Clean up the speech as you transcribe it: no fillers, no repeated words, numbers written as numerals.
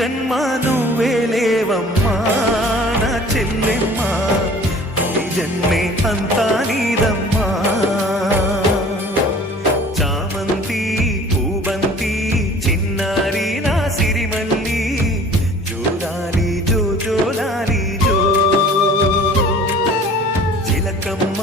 జన్మ నువ్వేలేవమ్మా నా చెల్లెమ్మా, ఈ జన్మే అంతా నీదమ్మా. చామంతి పూబంతి చిన్నారి నా సిరిమల్లి, జోలాలి జో జోలాలి జో. చిలకమ్మ